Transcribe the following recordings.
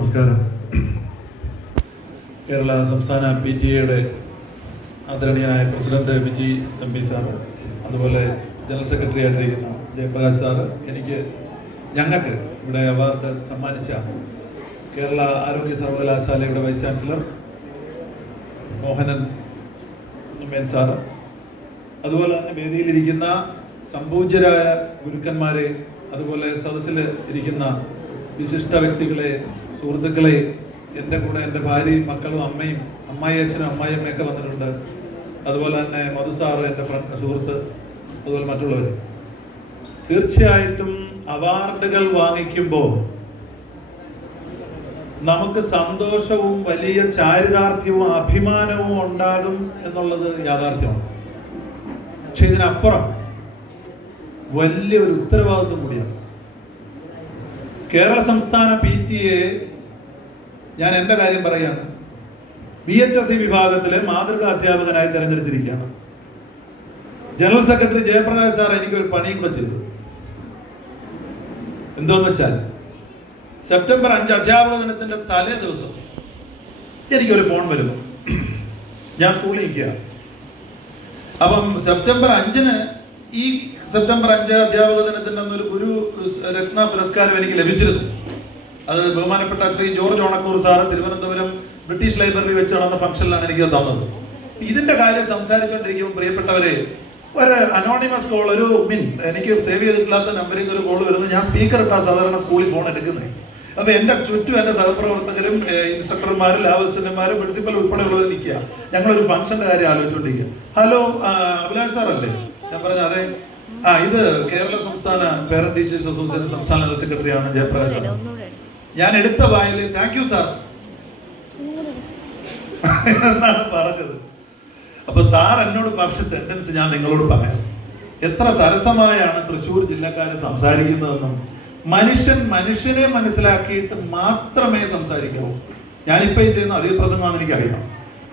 നമസ്കാരം. കേരള സംസ്ഥാന PTA ആദരണീയനായ പ്രസിഡന്റ് വിജി തമ്പി സാർ, അതുപോലെ ജനറൽ സെക്രട്ടറി ആയിട്ടിരിക്കുന്ന ജയപ്രകാശ് സാർ, ഞങ്ങൾക്ക് ഇവിടെ അവാർഡ് സമ്മാനിച്ച കേരള ആരോഗ്യ സർവകലാശാലയുടെ vice chancellor Mohanan Oommen sir, അതുപോലെ തന്നെ വേദിയിലിരിക്കുന്ന സംപൂജ്യരായ ഗുരുക്കന്മാരെ, അതുപോലെ സദസ്സിൽ ഇരിക്കുന്ന വിശിഷ്ട വ്യക്തികളെ, സുഹൃത്തുക്കളെ, എൻ്റെ കൂടെ എൻ്റെ ഭാര്യയും മക്കളും അമ്മയും അച്ഛനും അമ്മായിയമ്മയൊക്കെ വന്നിട്ടുണ്ട്. അതുപോലെ തന്നെ മധു സാറ്, എൻ്റെ സുഹൃത്ത്, അതുപോലെ മറ്റുള്ളവർ. തീർച്ചയായിട്ടും അവാർഡുകൾ വാങ്ങിക്കുമ്പോൾ നമുക്ക് സന്തോഷവും വലിയ ചാരിതാർത്ഥ്യവും അഭിമാനവും ഉണ്ടാകും എന്നുള്ളത് യാഥാർത്ഥ്യമാണ്. പക്ഷെ ഇതിനപ്പുറം വലിയൊരു ഉത്തരവാദിത്വം കൂടിയാണ്. കേരള സംസ്ഥാന PTA, ഞാൻ എൻ്റെ കാര്യം പറയാണ്, VHSE വിഭാഗത്തിലെ മാതൃകാ അധ്യാപകനായി തെരഞ്ഞെടുത്തിരിക്കുകയാണ്. ജനറൽ സെക്രട്ടറി ജയപ്രകാശ് സാർ എനിക്കൊരു പണിയും കൂടെ ചെയ്തു. എന്തോന്ന് വെച്ചാൽ, സെപ്റ്റംബർ 5 അധ്യാപക ദിനത്തിന്റെ തലേ ദിവസം എനിക്കൊരു ഫോൺ വരുന്നു. ഞാൻ സ്കൂളിൽ നിൽക്കുക. അപ്പം സെപ്റ്റംബർ 5 ഈ സെപ്റ്റംബർ 5 അധ്യാപക ദിനത്തിന്റെ അന്നൊരു ഗുരു രത്ന പുരസ്കാരം എനിക്ക് ലഭിച്ചിരുന്നു. അത് ബഹുമാനപ്പെട്ട Shri George Onakkoor sir Thiruvananthapuram British library വെച്ച് നടന്ന ഫംഗ്ഷനിലാണ് എനിക്ക് തന്നത്. ഇതിന്റെ കാര്യം സംസാരിച്ചുകൊണ്ടിരിക്കുമ്പോൾ പ്രിയപ്പെട്ടവരെ, ഒരു അനോണിമസ് കോൾ, എനിക്ക് സേവ് ചെയ്തിട്ടില്ലാത്ത നമ്പറിൽ നിന്ന് ഒരു കോൾ വരുന്നു. ഞാൻ സ്പീക്കർ ഇട്ടാ സാധാരണ സ്കൂളിൽ ഫോൺ എടുക്കുന്നത്. അപ്പൊ എന്റെ ചുറ്റും എന്റെ സഹപ്രവർത്തകരും, ഇൻസ്ട്രക്ടർമാരും, ലാബ് അസിസ്റ്റന്റുമാരും, പ്രിൻസിപ്പൽ ഉൾപ്പെടെയുള്ളവർ നിൽക്കുക. ഞങ്ങളൊരു ഫംഗ്ഷന്റെ കാര്യം ആലോചിച്ചുകൊണ്ടിരിക്കുക. ഹലോ, അഭിലാഷ് സാർ അല്ലേ? ഞാൻ പറഞ്ഞ അതെ. ഇത് കേരള സംസ്ഥാന പേരന്റ് ടീച്ചേഴ്സ് അസോസിയേഷൻ സംസ്ഥാന ജനറൽ സെക്രട്ടറിയാണ് ജയപ്രകാശ്. ഞാൻ എടുത്ത വായിൽ താങ്ക് യു സാർ എന്നാണ് പറഞ്ഞത്. അപ്പൊ സാർ എന്നോട് പറഞ്ഞ സെന്റൻസ് ഞാൻ നിങ്ങളോട് പറയാം. എത്ര സരസമായാണ് തൃശ്ശൂർ ജില്ലക്കാര് സംസാരിക്കുന്നതെന്നും മനുഷ്യനെ മനസ്സിലാക്കിയിട്ട് മാത്രമേ സംസാരിക്കാവൂ. ഞാനിപ്പോ ഈ ചെയ്യുന്ന അതേ പ്രസംഗമാണെന്ന് എനിക്കറിയാം.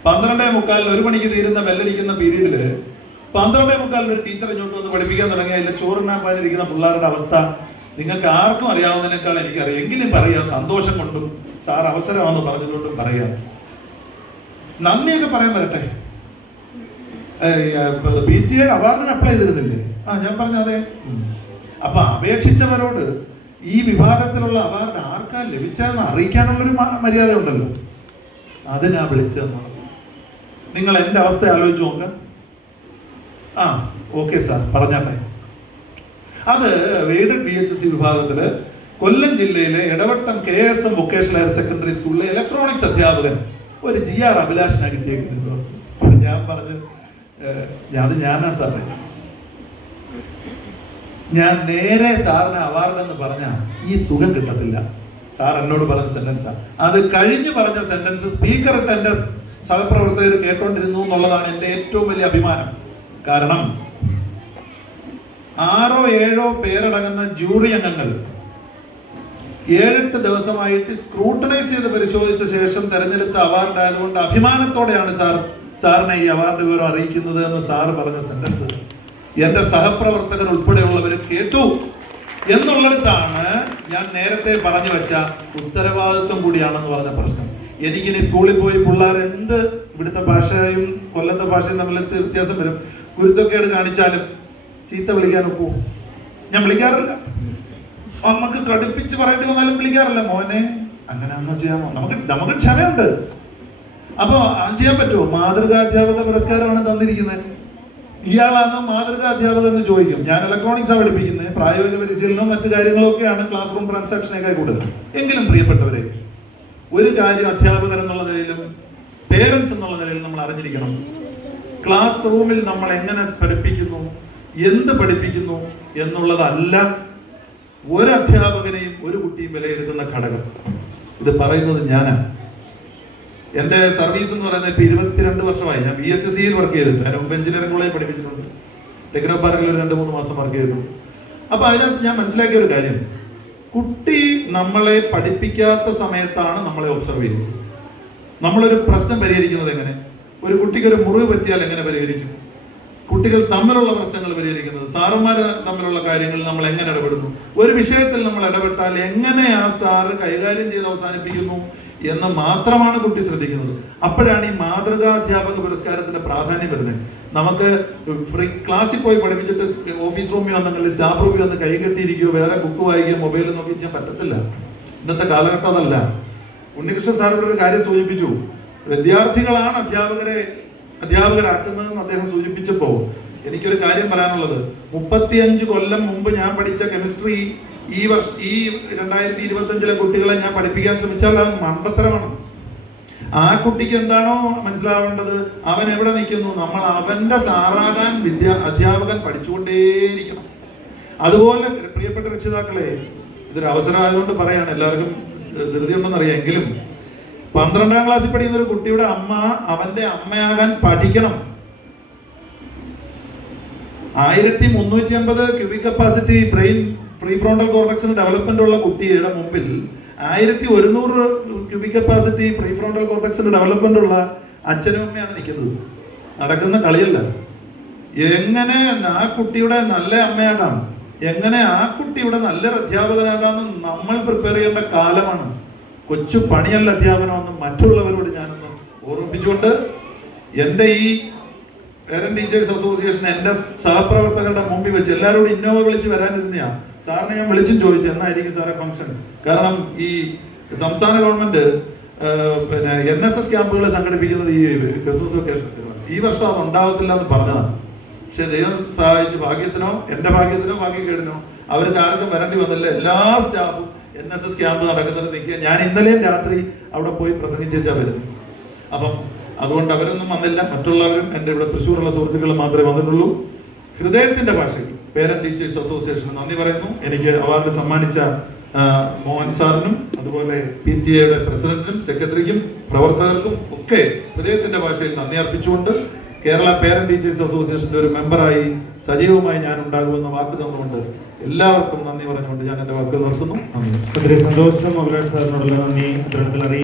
12:45 1 മണിക്ക് തീരുന്ന ബെല്ലടിക്കുന്ന പീരീഡില് 12:45 ഒരു ടീച്ചർ ഇങ്ങോട്ട് വന്ന് പഠിപ്പിക്കാൻ തുടങ്ങിയ ചോറിനാൻ പാലിരിക്കുന്ന പിള്ളേരുടെ അവസ്ഥ നിങ്ങൾക്ക് ആർക്കും അറിയാവുന്നതിനേക്കാൾ എനിക്കറിയാം. എങ്കിലും പറയാം, സന്തോഷം കൊണ്ടും സാർ അവസരമാണെന്ന് പറഞ്ഞതുകൊണ്ടും പറയാം. നന്ദിയൊക്കെ പറയാൻ വരട്ടെ. PTA അവാർഡിന് അപ്ലൈ ചെയ്തിരുന്നില്ലേ? ഞാൻ പറഞ്ഞ അതെ. അപ്പൊ അപേക്ഷിച്ചവരോട് ഈ വിഭാഗത്തിലുള്ള അവാർഡ് ആർക്കാ ലഭിച്ചതെന്ന് അറിയിക്കാനുള്ളൊരു മര്യാദ ഉണ്ടല്ലോ. അതിനാ വിളിച്ചതെന്നാണ്. നിങ്ങൾ എൻ്റെ അവസ്ഥ ആലോചിച്ച് നോക്ക്. ഓക്കെ സാർ, പറഞ്ഞാട്ടെ. അത് എയ്ഡഡ് VHSE വിഭാഗത്തില് കൊല്ലം ജില്ലയിലെ Idavattam KSM vocational higher secondary സ്കൂളിലെ ഇലക്ട്രോണിക്സ് അധ്യാപകൻ ഒരു GR അഭിലാഷിനെ കിട്ടിയേക്കുന്നു. ഞാൻ പറഞ്ഞ് ഞാനാ സാറേ. ഞാൻ നേരെ സാറിന് അവാർഡ് എന്ന് പറഞ്ഞാൽ ഈ സുഖം കിട്ടത്തില്ല. സാർ എന്നോട് പറഞ്ഞ സെന്റൻസാ. അത് കഴിഞ്ഞ് പറഞ്ഞ സെന്റൻസ് സ്പീക്കർ ഇട്ട് എൻ്റെ സഹപ്രവർത്തകർ കേട്ടോണ്ടിരുന്നു എന്നുള്ളതാണ് എൻ്റെ ഏറ്റവും വലിയ അഭിമാനം. കാരണം 6 or 7 പേരടങ്ങുന്ന ജൂറി അംഗങ്ങൾ 7-8 ദിവസമായിട്ട് സ്ക്രൂട്ടനൈസ് ചെയ്ത് പരിശോധിച്ച ശേഷം തെരഞ്ഞെടുത്ത അവാർഡ് ആയതുകൊണ്ട് അഭിമാനത്തോടെയാണ് സാറിനെ ഈ അവാർഡ് വിവരം അറിയിക്കുന്നത് എന്ന് സാറ് പറഞ്ഞ സെന്റൻസ് എന്റെ സഹപ്രവർത്തകർ ഉൾപ്പെടെയുള്ളവർ കേട്ടു എന്നുള്ളിടത്താണ് ഞാൻ നേരത്തെ പറഞ്ഞു വെച്ച ഉത്തരവാദിത്വം കൂടിയാണെന്ന് പറഞ്ഞ പ്രശ്നം. എനിക്കിനി സ്കൂളിൽ പോയി പിള്ളേർ എന്ത് ഇവിടുത്തെ ഭാഷയും കൊല്ലത്തെ ഭാഷയും തമ്മിൽ വ്യത്യാസം വരും, ഗുരുത്വക്കേട് കാണിച്ചാലും ചീത്ത വിളിക്കാൻ ഒക്കൂ? ഞാൻ വിളിക്കാറില്ല. നമുക്ക് കടുപ്പിച്ച് പറയേണ്ടി വന്നാലും വിളിക്കാറില്ല. മോനെ അങ്ങനെ ഒന്നും ചെയ്യാമോ? നമുക്ക് ക്ഷമയുണ്ട്. അപ്പൊ അത് ചെയ്യാൻ പറ്റുമോ? മാതൃകാ അധ്യാപക പുരസ്കാരമാണ് തന്നിരിക്കുന്നത്. ഇയാളാണ് മാതൃകാ അധ്യാപകൻ എന്ന് ചോദിക്കും. ഞാൻ ഇലക്ട്രോണിക്സാണ് പഠിപ്പിക്കുന്നത്. പ്രായോഗിക പരിശീലനവും മറ്റു കാര്യങ്ങളും ഒക്കെയാണ് ക്ലാസ് റൂം ട്രാൻസാക്ഷനേക്കാൾ കൂടുതൽ. എങ്കിലും പ്രിയപ്പെട്ടവരെ, ഒരു കാര്യം അധ്യാപകർ എന്നുള്ള നിലയിലും പേരൻസ് എന്നുള്ള നിലയിലും നമ്മൾ അറിഞ്ഞിരിക്കണം. ക്ലാസ് റൂമിൽ നമ്മൾ എങ്ങനെ പഠിപ്പിക്കുന്നു, എന്ത് പഠിപ്പിക്കുന്നു എന്നുള്ളതല്ല ഒരു അധ്യാപകനെയും ഒരു കുട്ടിയും വിലയിരുത്തുന്ന ഘടകം. ഇത് പറയുന്നത് ഞാനാണ്. എൻ്റെ സർവീസ് എന്ന് പറയുന്നത് ഇപ്പൊ 22 വർഷമായി. ഞാൻ VHSE വർക്ക് ചെയ്തിട്ടുണ്ട്. അതിന് മുമ്പ് എഞ്ചിനീയറിംഗ് കോളേജ് പഠിപ്പിച്ചിട്ടുണ്ട്. ടെക്നോ പാർക്കിൽ ഒരു 2-3 മാസം വർക്ക് ചെയ്തിട്ടുണ്ട്. അപ്പൊ അതിനകത്ത് ഞാൻ മനസ്സിലാക്കിയ ഒരു കാര്യം, കുട്ടി നമ്മളെ പഠിപ്പിക്കാത്ത സമയത്താണ് നമ്മളെ ഒബ്സർവ് ചെയ്യുന്നത്. നമ്മളൊരു പ്രശ്നം പരിഹരിക്കുന്നത് എങ്ങനെ? ഒരു കുട്ടിക്ക് ഒരു മുറിവ് പറ്റിയാൽ എങ്ങനെ പരിഹരിക്കും? കുട്ടികൾ തമ്മിലുള്ള പ്രശ്നങ്ങൾ പരിഹരിക്കുന്നത്, സാറുമാർ തമ്മിലുള്ള കാര്യങ്ങളിൽ നമ്മൾ എങ്ങനെ ഇടപെടുന്നു, ഒരു വിഷയത്തിൽ നമ്മൾ ഇടപെട്ടാൽ എങ്ങനെ ആ സാറ് കൈകാര്യം ചെയ്ത് അവസാനിപ്പിക്കുന്നു എന്ന് മാത്രമാണ് കുട്ടി ശ്രദ്ധിക്കുന്നത്. അപ്പോഴാണ് ഈ മാതൃകാധ്യാപക പുരസ്കാരത്തിന്റെ പ്രാധാന്യം വരുന്നത്. നമുക്ക് ഫ്രീ ക്ലാസ്സിൽ പോയി പഠിപ്പിച്ചിട്ട് ഓഫീസ് റൂമിൽ വന്നെങ്കിൽ സ്റ്റാഫ് റൂമിൽ വന്ന് കൈ കെട്ടിയിരിക്കുകയോ വേറെ ബുക്ക് വായിക്കുകയോ മൊബൈൽ നോക്കി ചെയ്യാൻ പറ്റത്തില്ല. ഇന്നത്തെ കാലഘട്ടം അതല്ല. ഉണ്ണികൃഷ്ണൻ സാറിന്റെ ഒരു കാര്യം സൂചിപ്പിച്ചു, വിദ്യാർത്ഥികളാണ് അധ്യാപകരാക്കുന്നതെന്ന് അദ്ദേഹം സൂചിപ്പിച്ചപ്പോൾ എനിക്കൊരു കാര്യം പറയാനുള്ളത്, 35 കൊല്ലം മുമ്പ് ഞാൻ പഠിച്ച കെമിസ്ട്രി ഈ 2025 കുട്ടികളെ ഞാൻ പഠിപ്പിക്കാൻ ശ്രമിച്ചാൽ അത് മണ്ടത്തരമാണ്. ആ കുട്ടിക്ക് എന്താണോ മനസ്സിലാവേണ്ടത്, അവൻ എവിടെ നിൽക്കുന്നു, നമ്മൾ അവന്റെ സാറാകാൻ അധ്യാപകൻ പഠിച്ചുകൊണ്ടേയിരിക്കണം. അതുപോലെ പ്രിയപ്പെട്ട രക്ഷിതാക്കളെ, ഇതൊരു അവസരമായതുകൊണ്ട് പറയാണ്, എല്ലാവർക്കും ധൃതിയുണ്ടെന്നറിയാം, എങ്കിലും 12ാം ക്ലാസ്സിൽ പഠിക്കുന്ന ഒരു കുട്ടിയുടെ അമ്മ അവന്റെ അമ്മയാകാൻ പഠിക്കണം. 1350 ക്യൂബിക് കപ്പാസിറ്റി ബ്രെയിൻ പ്രീഫ്രോണ്ടൽ കോർട്ടക്സിന് ഡെവലപ്മെന്റ് ഉള്ള കുട്ടിയുടെ മുമ്പിൽ 1100 ക്യൂബിക് കപ്പാസിറ്റി പ്രീഫ്രോണ്ടൽ കോർട്ടക്സിന് ഡെവലപ്മെന്റ് ഉള്ള അച്ഛനും അമ്മയാണ് നിൽക്കുന്നത്. നടക്കുന്ന കളിയല്ല. എങ്ങനെ ആ കുട്ടിയുടെ നല്ല അമ്മയാകാം, എങ്ങനെ ആ കുട്ടിയുടെ നല്ലൊരു അധ്യാപകനാകാമെന്ന് നമ്മൾ പ്രിപ്പയർ ചെയ്യേണ്ട കാലമാണ്. കൊച്ചു പണിയല്ല അധ്യാപനമെന്ന് മറ്റുള്ളവരോട് ഞാനൊന്ന് ഓർമ്മിപ്പിച്ചുകൊണ്ട്, എൻ്റെ ഈ പേരന്റ് ടീച്ചേഴ്സ് അസോസിയേഷൻ എൻ്റെ സഹപ്രവർത്തകരുടെ മുമ്പിൽ വെച്ച് എല്ലാവരോടും ഇന്നോവ വിളിച്ച് വരാനിരുന്നയാ. സാറിനെ ഞാൻ വിളിച്ചും ചോദിച്ചു എന്നായിരിക്കും സാറെ ഫംഗ്ഷൻ. കാരണം ഈ സംസ്ഥാന ഗവൺമെന്റ് പിന്നെ NSS ക്യാമ്പുകൾ സംഘടിപ്പിക്കുന്നത് ഈ ക്രിസ്മസ് വെക്കേഷൻസിലാണ്. ഈ വർഷം അത് ഉണ്ടാവത്തില്ല എന്ന് പറഞ്ഞതാണ്. പക്ഷെ ദൈവം സഹായിച്ച് ഭാഗ്യത്തിനോ എൻ്റെ ഭാഗ്യത്തിനോ ഭാഗ്യക്കേടിനോ അവർക്ക് ആർക്കും വരേണ്ടി വന്നില്ല. എല്ലാ സ്റ്റാഫും NSS ക്യാമ്പ് നടക്കുന്നത് നിൽക്കുക. ഞാൻ ഇന്നലെയും രാത്രി അവിടെ പോയി പ്രസംഗിച്ചാ വരുന്നത്. അപ്പം അതുകൊണ്ട് അവരൊന്നും വന്നില്ല. മറ്റുള്ളവരും എൻ്റെ ഇവിടെ തൃശ്ശൂരുള്ള സുഹൃത്തുക്കൾ മാത്രമേ വന്നിട്ടുള്ളൂ. ഹൃദയത്തിന്റെ ഭാഷയിൽ പേരന്റ് ടീച്ചേഴ്സ് അസോസിയേഷന് നന്ദി പറയുന്നു. എനിക്ക് അവാർഡ് സമ്മാനിച്ച മോഹൻ സാറിനും അതുപോലെ PTA പ്രസിഡന്റിനും സെക്രട്ടറിക്കും പ്രവർത്തകർക്കും ഒക്കെ ഹൃദയത്തിന്റെ ഭാഷയിൽ നന്ദി അർപ്പിച്ചുകൊണ്ട്, കേരള പേരന്റ് ടീച്ചേഴ്സ് അസോസിയേഷന്റെ ഒരു മെമ്പറായി സജീവമായി ഞാൻ ഉണ്ടാകുമെന്ന വാക്ക് തന്നുകൊണ്ട് എല്ലാവർക്കും നന്ദി പറഞ്ഞുകൊണ്ട് ഞാൻ എൻ്റെ വാക്കുകൾ നിർത്തുന്നു. നന്ദി. സന്തോഷം. സാറിനോടുള്ള നന്ദി